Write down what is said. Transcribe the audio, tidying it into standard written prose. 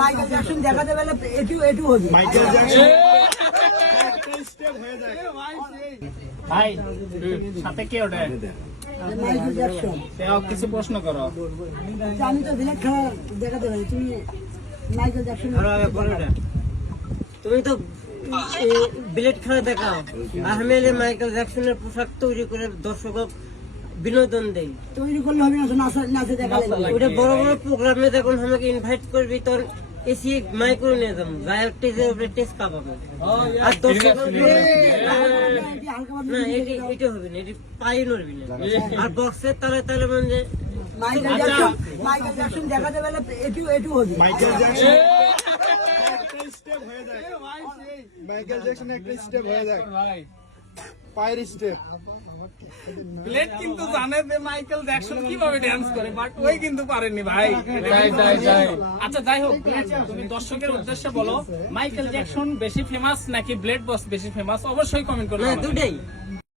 Michael Jackson দেখাতে পেলে এটু হবে। মাইকেল জ্যাকসন স্টেপ হয়ে যায় ভাই সাথে কে ওঠে? Michael Jackson. কিছু প্রশ্ন করো। আমি তো ভিলেট খেলা দেখাতে পারি, তুমি মাইকেল জ্যাকসন। তুমি তো বিলেট খেলা দেখাও, আর আমি মাইকেল জ্যাকসনের পোশাক তৈরি করে দর্শক বিনোদন দেই। তৈরি করলে হবে না, নাচে দেখালে ওটা বড় বড় প্রোগ্রামে যখন আমাকে ইনভাইট করবি তখন এসি মাইক করে নিয়ে যাবো, গায়ক টেজের উপরে টেস্ট পাবো আর দর্শক না, এটা হবে না, এটি পাই নড়বি না। আর বক্সের তালে তালে মানে মাইকেল জ্যাকসন দেখাতে পেলে এটু হবে। মাইকেল জ্যাকসন স্টেপ হয়ে যায় মাইকেল জ্যাকসন একটা স্টেপ হয়ে যায় পায়ের স্টেপ। প্লেট কিন্তু জানে যে মাইকেল জ্যাকসন কিভাবে ড্যান্স করে, বাট ওই কিন্তু পারেনি ভাই। আচ্ছা যাই হোক, প্লেট তুমি দর্শকের উদ্দেশ্যে বলো, মাইকেল জ্যাকসন বেশি ফেমাস নাকি ব্লেড বস বেশি ফেমাস? অবশ্যই কমেন্ট করো। দুটাই